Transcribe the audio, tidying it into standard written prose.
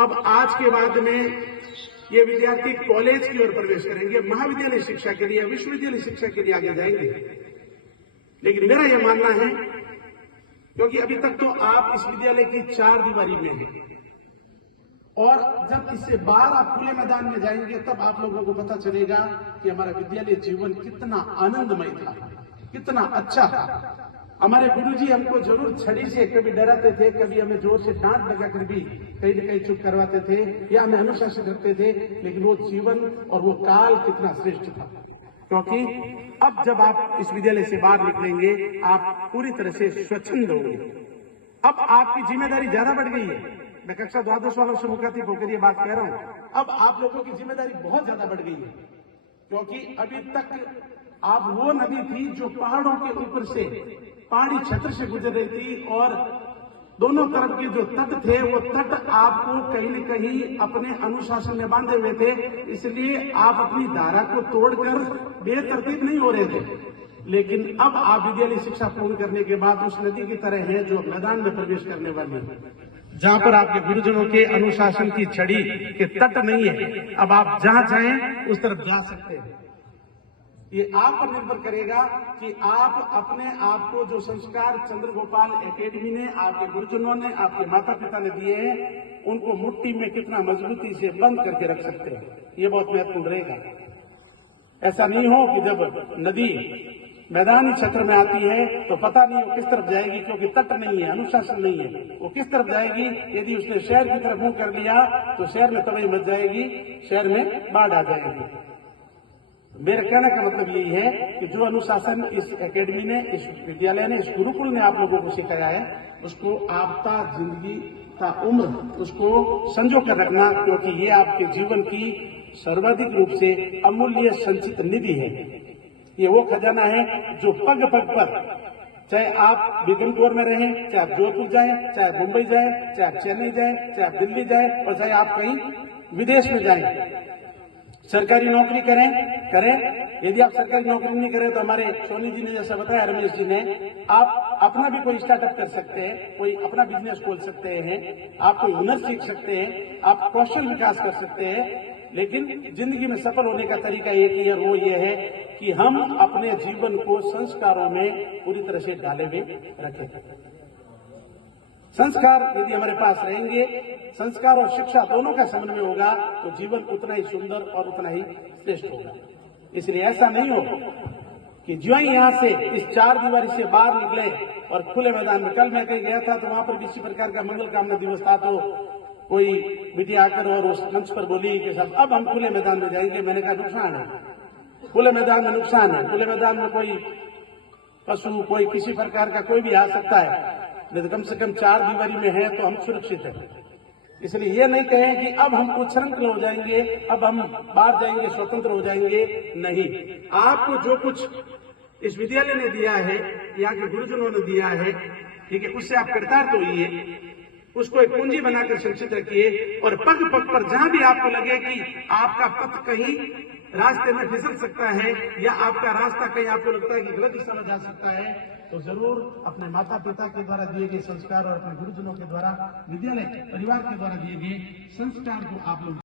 अब आज के बाद में ये विद्यार्थी कॉलेज की ओर प्रवेश करेंगे, महाविद्यालय शिक्षा के लिए, विश्वविद्यालय शिक्षा के लिए आगे जाएंगे। लेकिन मेरा यह मानना है, क्योंकि अभी तक तो आप इस विद्यालय की चार दीवारी में हैं, और जब इससे बाहर आप खुले मैदान में जाएंगे तब आप लोगों को पता चलेगा कि हमारा विद्यालय जीवन कितना आनंदमय था, कितना अच्छा था। हमारे गुरुजी हमको जरूर छड़ी से कभी डराते थे, कभी हमें जोर से डांट लगाकर भी कहीं न कहीं चुप करवाते थे या हमें अनुशासित करते थे, लेकिन वो जीवन और वो काल कितना श्रेष्ठ था। क्योंकि अब जब आप इस विद्यालय से बाहर निकलेंगे आप पूरी तरह से स्वच्छंद होंगे। अब आपकी जिम्मेदारी ज्यादा बढ़ गई है। मैं कक्षा द्वादश वालों से मुखातिब होकर ये बात कह रहा हूं, अब आप लोगों की जिम्मेदारी बहुत ज्यादा बढ़ गई है। क्योंकि अभी तक आप वो नदी थी जो पहाड़ों के ऊपर से पहाड़ी क्षेत्र से गुजर रही थी, और दोनों तरफ के जो तट थे वो तट आपको कहीं न कहीं अपने अनुशासन में बांधे हुए थे, इसलिए आप अपनी धारा को तोड़कर बेतरतीब नहीं हो रहे थे। लेकिन अब आप विद्यालय शिक्षा पूर्ण करने के बाद उस नदी की तरह है जो मैदान में प्रवेश करने वाली है, जहां पर आपके गुरुजनों के अनुशासन की छड़ी के तट नहीं है। अब आप जहां चाहें उस तरफ जा सकते हैं। ये आप पर निर्भर करेगा कि आप अपने आप को जो संस्कार चंद्रगोपाल एकेडमी ने, आपके गुरुजनों ने, आपके माता पिता ने दिए हैं, उनको मुट्ठी में कितना मजबूती से बंद करके रख सकते हैं। ये बहुत महत्वपूर्ण रहेगा। ऐसा नहीं हो कि जब नदी मैदानी क्षेत्र में आती है तो पता नहीं वो किस तरफ जाएगी, क्योंकि तट नहीं है, अनुशासन नहीं है। वो किस तरफ जाएगी, यदि उसने शहर की तरफ मुंह कर लिया तो शहर में तबाही मच जाएगी, शहर में बाढ़ आ जाएगी। मेरे कहने का मतलब यही है कि जो अनुशासन इस एकेडमी ने, इस विद्यालय ने, इस गुरुकुल ने आप लोगों को सिखाया है, उसको आपका जिंदगी का उम्र उसको संजो कर रखना, क्योंकि ये आपके जीवन की सर्वाधिक रूप से अमूल्य संचित निधि है। ये वो खजाना है जो पग पग पर, चाहे आप बिकनपुर में रहें, चाहे आप जोधपुर जाएं, चाहे मुंबई जाएं, चाहे आप चेन्नई जाएं, चाहे आप दिल्ली जाएं, और चाहे आप कहीं विदेश में जाएं, सरकारी नौकरी करें। यदि आप सरकारी नौकरी नहीं करें तो हमारे सोनी जी ने जैसा बताया, रमेश जी ने, आप अपना भी कोई स्टार्टअप कर सकते हैं, कोई अपना बिजनेस खोल सकते हैं, आप कोई हुनर सीख सकते हैं, आप कौशल विकास कर सकते हैं। लेकिन जिंदगी में सफल होने का तरीका एक ही है, वो ये है कि हम अपने जीवन को संस्कारों में पूरी तरह से डाले हुए रखें। संस्कार यदि हमारे पास रहेंगे, संस्कार और शिक्षा दोनों का समन्वय होगा तो जीवन उतना ही सुंदर और उतना ही श्रेष्ठ होगा। इसलिए ऐसा नहीं हो कि जो ही यहां से इस चार दीवारी से बाहर निकले और खुले मैदान में, कल मैं कहीं गया था तो वहां पर किसी प्रकार का मंगल कामना दिवस था, तो कोई बिटिया आकर और उस मंच पर बोली कि साहब अब हम खुले मैदान में जाएंगे। मैंने कहा नुकसान है, खुले मैदान में नुकसान है। खुले मैदान में कोई पशु, कोई किसी प्रकार का कोई भी आ सकता है, नहीं तो कम से कम चार दीवारी में है तो हम सुरक्षित हैं। इसलिए ये नहीं कहें कि अब हम उच्छृंखल हो जाएंगे, अब हम बाहर जाएंगे, स्वतंत्र हो जाएंगे। नहीं, आपको जो कुछ इस विद्यालय ने दिया है, यहाँ के गुरुजनों ने दिया है, ठीक है, उससे आप कृतार्थ होइए, उसको एक पूंजी बनाकर संचित रखिए, और पग पग पर जहां भी आपको लगे कि आपका पथ कहीं रास्ते में फिसल सकता है या आपका रास्ता कहीं आपको लगता है कि गलत दिशा में जा सकता है, तो जरूर अपने माता पिता के द्वारा दिए गए संस्कार और अपने गुरुजनों के द्वारा, विद्यालय परिवार के द्वारा दिए गए संस्कार को आप लोग